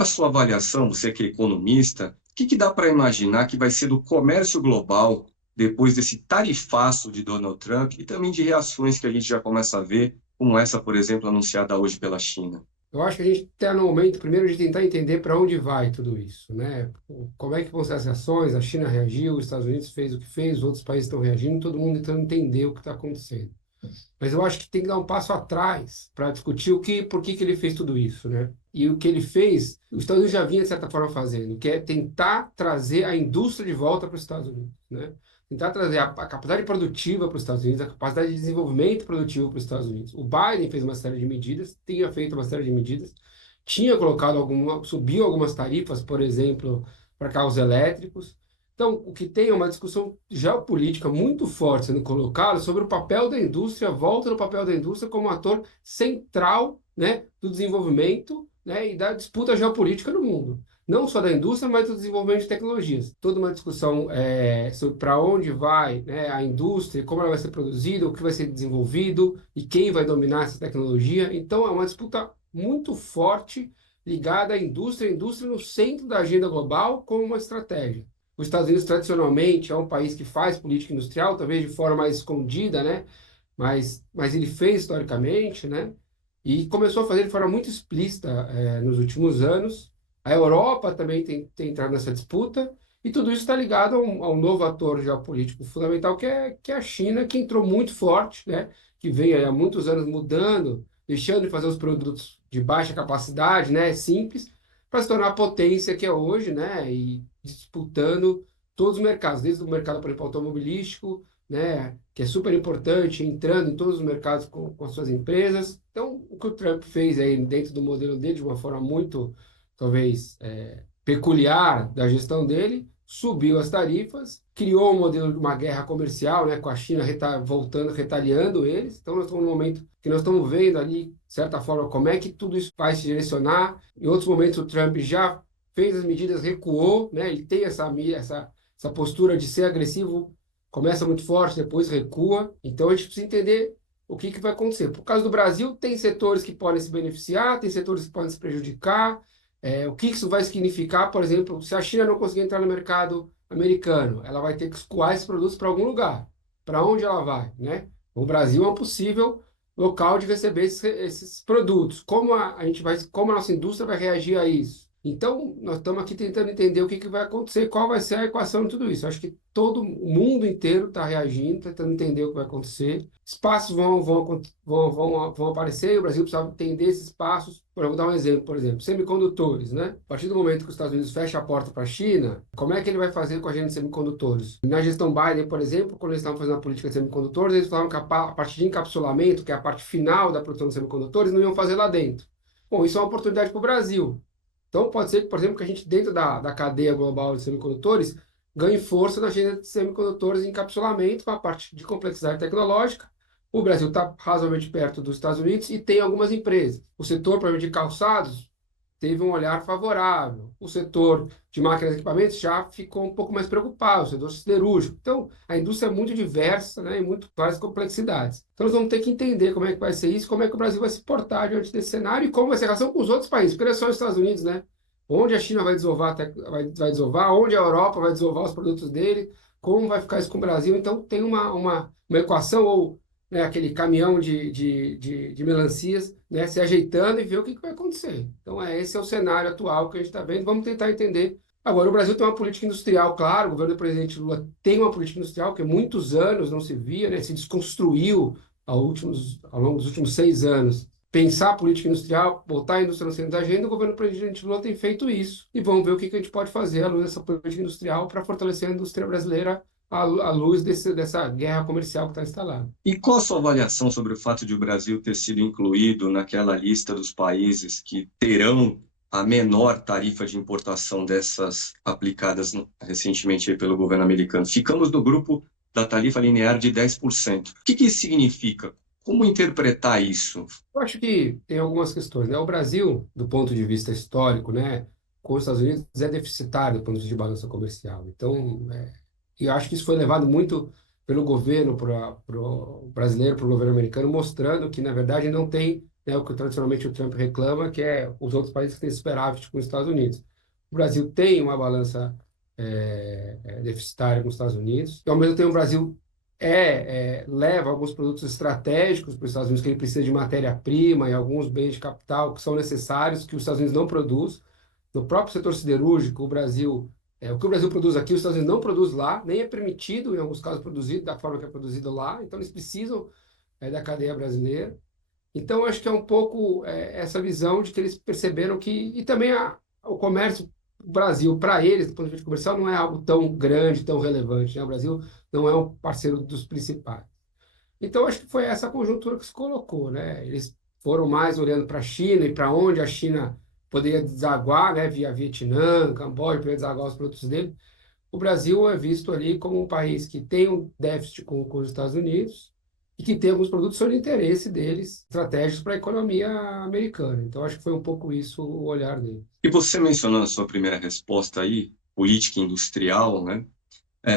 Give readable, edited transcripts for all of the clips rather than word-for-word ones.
é a sua avaliação, você que é economista, o que dá para imaginar que vai ser do comércio global depois desse tarifaço de Donald Trump e também de reações que a gente já começa a ver, como essa, por exemplo, anunciada hoje pela China? Eu acho que a gente está no momento, primeiro, de tentar entender para onde vai tudo isso, né? Como é que vão ser as reações? A China reagiu, os Estados Unidos fez o que fez, outros países estão reagindo, todo mundo tentando entender o que está acontecendo. Mas eu acho que tem que dar um passo atrás para discutir por que ele fez tudo isso, né? E o que ele fez, os Estados Unidos já vinha, de certa forma, fazendo, que é tentar trazer a indústria de volta para os Estados Unidos, né? Tentar trazer a capacidade produtiva para os Estados Unidos, a capacidade de desenvolvimento produtivo para os Estados Unidos. O Biden fez uma série de medidas, tinha feito uma série de medidas, tinha colocado subiu algumas tarifas, por exemplo, para carros elétricos. Então, o que tem é uma discussão geopolítica muito forte sendo colocada sobre o papel da indústria, a volta do papel da indústria como um ator central, né, do desenvolvimento, né, e da disputa geopolítica no mundo. Não só da indústria, mas do desenvolvimento de tecnologias. Toda uma discussão sobre para onde vai, né, a indústria, como ela vai ser produzida, o que vai ser desenvolvido e quem vai dominar essa tecnologia. Então, é uma disputa muito forte ligada à indústria, a indústria no centro da agenda global como uma estratégia. Os Estados Unidos, tradicionalmente, é um país que faz política industrial, talvez de forma mais escondida, né? Mas ele fez historicamente, né? E começou a fazer de forma muito explícita nos últimos anos. A Europa também tem entrado nessa disputa, e tudo isso está ligado a um novo ator geopolítico fundamental, que é a China, que entrou muito forte, né? Que vem aí há muitos anos mudando, deixando de fazer os produtos de baixa capacidade, né? Simples, para se tornar a potência que é hoje, né? E disputando todos os mercados, desde o mercado, por exemplo, automobilístico, né, que é super importante, entrando em todos os mercados com as suas empresas. Então, o que o Trump fez aí dentro do modelo dele, de uma forma muito, talvez, peculiar da gestão dele, subiu as tarifas, criou um modelo de uma guerra comercial, né, com a China voltando, retaliando eles. Então, nós estamos num momento que nós estamos vendo ali, de certa forma, como é que tudo isso vai se direcionar. Em outros momentos, o Trump já fez as medidas, recuou, né? Ele tem essa postura de ser agressivo, começa muito forte, depois recua. Então a gente precisa entender o que vai acontecer. Por causa do Brasil, tem setores que podem se beneficiar, tem setores que podem se prejudicar. O que isso vai significar, por exemplo, se a China não conseguir entrar no mercado americano, ela vai ter que escoar esses produtos para algum lugar. Para onde ela vai, né? O Brasil é um possível local de receber esses produtos. Como a nossa indústria vai reagir a isso? Então, nós estamos aqui tentando entender o que vai acontecer, qual vai ser a equação de tudo isso. Acho que todo o mundo inteiro está reagindo, tentando entender o que vai acontecer. Espaços vão aparecer e o Brasil precisa entender esses espaços. Vou dar um exemplo, por exemplo, semicondutores, né? A partir do momento que os Estados Unidos fecham a porta para a China, como é que ele vai fazer com a agenda de semicondutores? Na gestão Biden, por exemplo, quando eles estavam fazendo a política de semicondutores, eles falavam que a parte de encapsulamento, que é a parte final da produção de semicondutores, não iam fazer lá dentro. Bom, isso é uma oportunidade para o Brasil. Então, pode ser, por exemplo, que a gente, dentro da cadeia global de semicondutores, ganhe força na agenda de semicondutores em encapsulamento, com a parte de complexidade tecnológica. O Brasil está razoavelmente perto dos Estados Unidos e tem algumas empresas. O setor, por exemplo, de calçados teve um olhar favorável. O setor de máquinas e equipamentos já ficou um pouco mais preocupado, o setor siderúrgico. Então, a indústria é muito diversa, né, e muito várias complexidades. Então, nós vamos ter que entender como é que vai ser isso, como é que o Brasil vai se portar diante desse cenário e como vai ser a relação com os outros países, porque não é só os Estados Unidos, né? Onde a China vai desovar, vai desovar, onde a Europa vai desovar os produtos dele, como vai ficar isso com o Brasil. Então, tem uma equação ou, né, aquele caminhão de melancias, né, se ajeitando e ver o que vai acontecer. Então, esse é o cenário atual que a gente está vendo. Vamos tentar entender. Agora, o Brasil tem uma política industrial, claro, o governo do presidente Lula tem uma política industrial que há muitos anos não se via, né, se desconstruiu ao longo dos últimos 6 anos. Pensar a política industrial, botar a indústria no centro da agenda, o governo do presidente Lula tem feito isso. E vamos ver o que a gente pode fazer à luz dessa política industrial para fortalecer a indústria brasileira à luz dessa guerra comercial que está instalada. E qual a sua avaliação sobre o fato de o Brasil ter sido incluído naquela lista dos países que terão a menor tarifa de importação dessas aplicadas recentemente aí pelo governo americano? Ficamos no grupo da tarifa linear de 10%. O que isso significa? Como interpretar isso? Eu acho que tem algumas questões, né? O Brasil, do ponto de vista histórico, né, com os Estados Unidos, é deficitário do ponto de vista de balança comercial. Então, eu acho que isso foi levado muito pelo governo brasileiro, para o governo americano, mostrando que, na verdade, não tem né, o que tradicionalmente o Trump reclama, que é os outros países que têm superávit com os Estados Unidos. O Brasil tem uma balança deficitária com os Estados Unidos, e ao mesmo tempo o Brasil leva alguns produtos estratégicos para os Estados Unidos, que ele precisa de matéria-prima e alguns bens de capital que são necessários, que os Estados Unidos não produzem. No próprio setor siderúrgico, o que o Brasil produz aqui, os Estados Unidos não produz lá, nem é permitido, em alguns casos, produzido da forma que é produzido lá, então eles precisam da cadeia brasileira. Então, acho que é um pouco essa visão de que eles perceberam que. E também o comércio, o Brasil, para eles, do ponto de vista comercial, não é algo tão grande, tão relevante, né? O Brasil não é um parceiro dos principais. Então, acho que foi essa conjuntura que se colocou, né? Eles foram mais olhando para a China e para onde a China poderia desaguar, né? Via Vietnã, Camboja, poderia desaguar os produtos dele. O Brasil é visto ali como um país que tem um déficit com os Estados Unidos e que tem alguns produtos que são de interesse deles, estratégicos para a economia americana. Então, acho que foi um pouco isso o olhar dele. E você mencionou na sua primeira resposta aí, política industrial, né?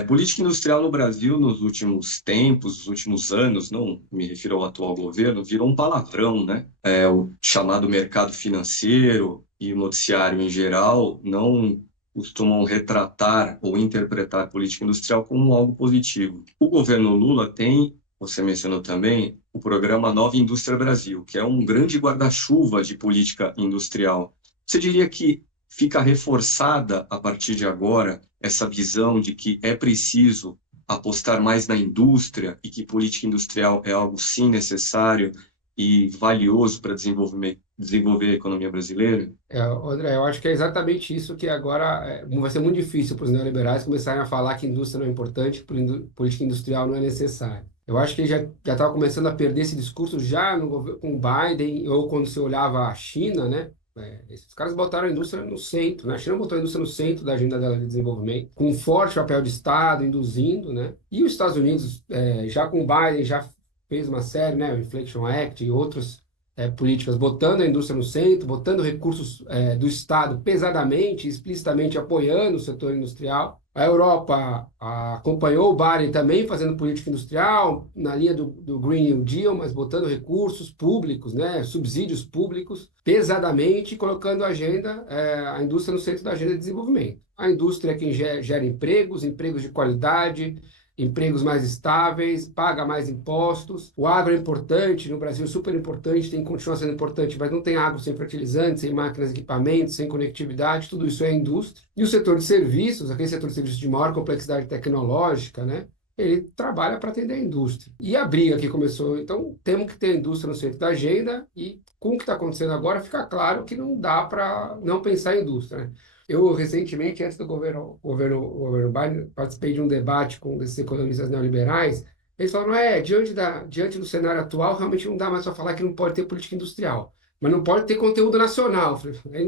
Política industrial no Brasil, nos últimos tempos, nos últimos anos, não me refiro ao atual governo, virou um palavrão, né? O chamado mercado financeiro e o noticiário em geral não costumam retratar ou interpretar a política industrial como algo positivo. O governo Lula tem, você mencionou também, o programa Nova Indústria Brasil, que é um grande guarda-chuva de política industrial. Você diria que fica reforçada a partir de agora essa visão de que é preciso apostar mais na indústria e que política industrial é algo sim necessário e valioso para desenvolver a economia brasileira? André, eu acho que é exatamente isso que agora vai ser muito difícil para os neoliberais começarem a falar que indústria não é importante, que política industrial não é necessária. Eu acho que ele já estava começando a perder esse discurso já com o Biden, ou quando você olhava a China, né? Esses caras botaram a indústria no centro, né? A China botou a indústria no centro da agenda dela de desenvolvimento, com um forte papel de Estado, induzindo, né? E os Estados Unidos, já com o Biden, já fez uma série, né? O Inflation Act e outras políticas, botando a indústria no centro, botando recursos do Estado pesadamente, explicitamente apoiando o setor industrial. A Europa acompanhou o Biden também fazendo política industrial na linha do Green New Deal, mas botando recursos públicos, né, subsídios públicos, pesadamente, colocando a indústria no centro da agenda de desenvolvimento. A indústria é quem gera empregos, empregos de qualidade, empregos mais estáveis, paga mais impostos. O agro é importante, no Brasil é super importante, tem que continuar sendo importante, mas não tem agro sem fertilizantes, sem máquinas e equipamentos, sem conectividade, tudo isso é indústria. E o setor de serviços, aquele setor de serviços de maior complexidade tecnológica, né? Ele trabalha para atender a indústria. E a briga que começou, então temos que ter a indústria no centro da agenda e com o que está acontecendo agora fica claro que não dá para não pensar em indústria, né? Eu, recentemente, antes do governo Biden, participei de um debate com esses economistas neoliberais. Eles falaram, diante do cenário atual, realmente não dá mais para falar que não pode ter política industrial, mas não pode ter conteúdo nacional. Aí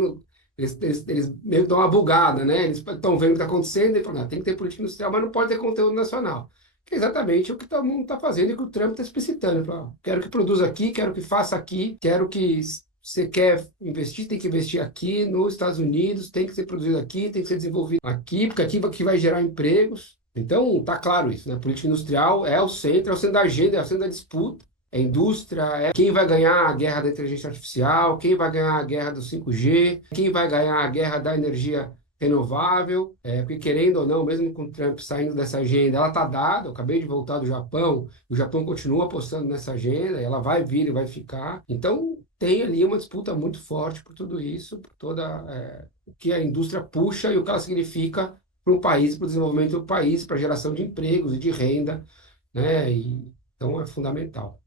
eles meio que dão uma bugada, né? Eles estão vendo o que está acontecendo e falam, tem que ter política industrial, mas não pode ter conteúdo nacional. Que é exatamente o que todo mundo está fazendo e que o Trump está explicitando. Ele fala, quero que produza aqui, quero que faça aqui, quero que você quer investir, tem que investir aqui nos Estados Unidos, tem que ser produzido aqui, tem que ser desenvolvido aqui, porque aqui que vai gerar empregos. Então, tá claro isso, né? A política industrial é o centro da agenda, é o centro da disputa. É a indústria, é quem vai ganhar a guerra da inteligência artificial, quem vai ganhar a guerra do 5G, quem vai ganhar a guerra da energia renovável, porque querendo ou não, mesmo com o Trump saindo dessa agenda, ela está dada. Eu acabei de voltar do Japão, o Japão continua apostando nessa agenda, ela vai vir e vai ficar. Então, tem ali uma disputa muito forte por tudo isso, por o que a indústria puxa e o que ela significa para um país, para o desenvolvimento do país, para a geração de empregos e de renda, né? Então, é fundamental.